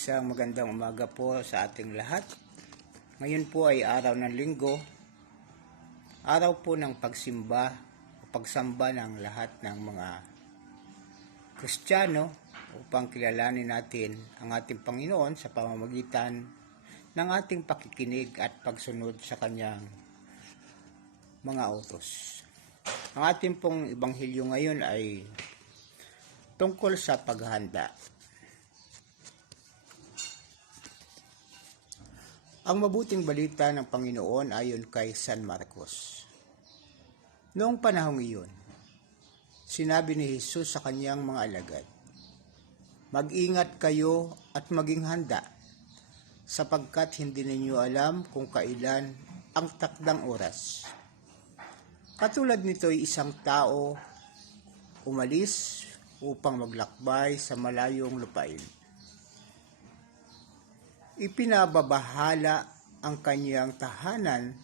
Isang magandang umaga po sa ating lahat. Ngayon po ay araw ng Linggo, araw po ng pagsamba ng lahat ng mga Kristiyano upang kilalanin natin ang ating Panginoon sa pamamagitan ng ating pakikinig at pagsunod sa kanyang mga utos. Ang ating pong ebanghelyo ngayon ay tungkol sa paghahanda. Ang mabuting balita ng Panginoon ayon kay San Marcos. Noong panahong iyon, sinabi ni Jesus sa kanyang mga alagad, "Mag-ingat kayo at maging handa, sapagkat hindi ninyo alam kung kailan ang takdang oras." Katulad nito ay isang tao umalis upang maglakbay sa malayong lupain. Ipinababahala ang kanyang tahanan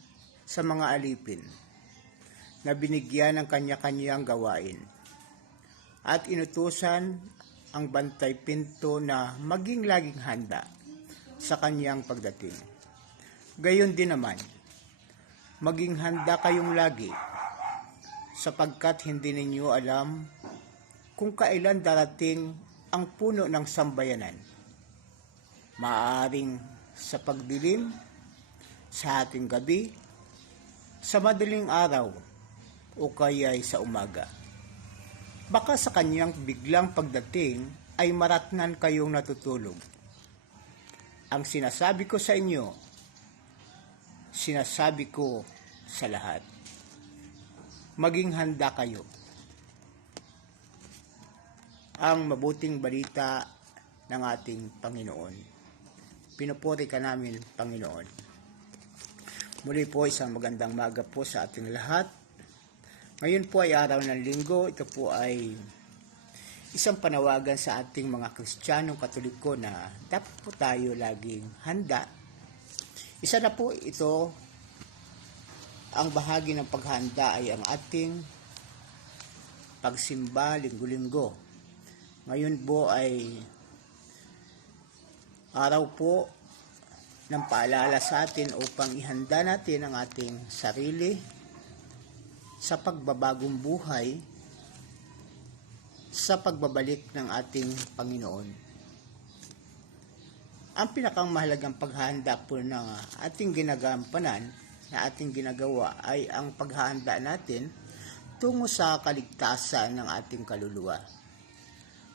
sa mga alipin na binigyan ng kanya-kanyang gawain at inutusan ang bantay pinto na maging laging handa sa kanyang pagdating. Gayon din naman, maging handa kayong lagi sapagkat hindi ninyo alam kung kailan darating ang puno ng sambayanan. Maaaring sa pagdilim, sa ating gabi, sa madaling araw, o kaya'y sa umaga. Baka sa kanyang biglang pagdating ay maratnan kayong natutulog. Ang sinasabi ko sa inyo, sinasabi ko sa lahat. Maging handa kayo. Ang mabuting balita ng ating Panginoon. Pinupuri ka namin, Panginoon. Muli po, isang magandang maga po sa ating lahat. Ngayon po ay araw ng Linggo. Ito po ay isang panawagan sa ating mga Kristiyanong Katoliko na dapat po tayo laging handa. Isa na po ito, ang bahagi ng paghahanda ay ang ating pagsimba linggo-linggo. Ngayon po ay araw po ng paalala sa atin upang ihanda natin ang ating sarili sa pagbabagong buhay sa pagbabalik ng ating Panginoon. Ang pinakamahalagang paghahanda po ng ating ginagampanan na ating ginagawa ay ang paghahanda natin tungo sa kaligtasan ng ating kaluluwa.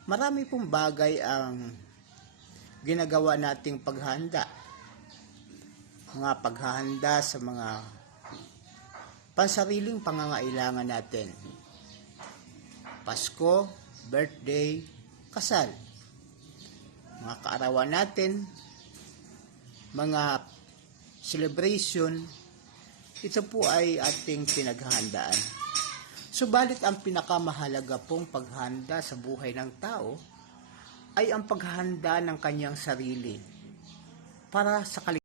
Marami pong bagay ang ginagawa nating paghahanda. Mga paghahanda sa mga pansariling pangangailangan natin. Pasko, birthday, kasal. Mga kaarawan natin, mga celebration, ito po ay ating pinaghahandaan. Subalit ang pinakamahalaga pong paghahanda sa buhay ng tao ay ang paghahanda ng kanyang sarili para sa kaligtasan.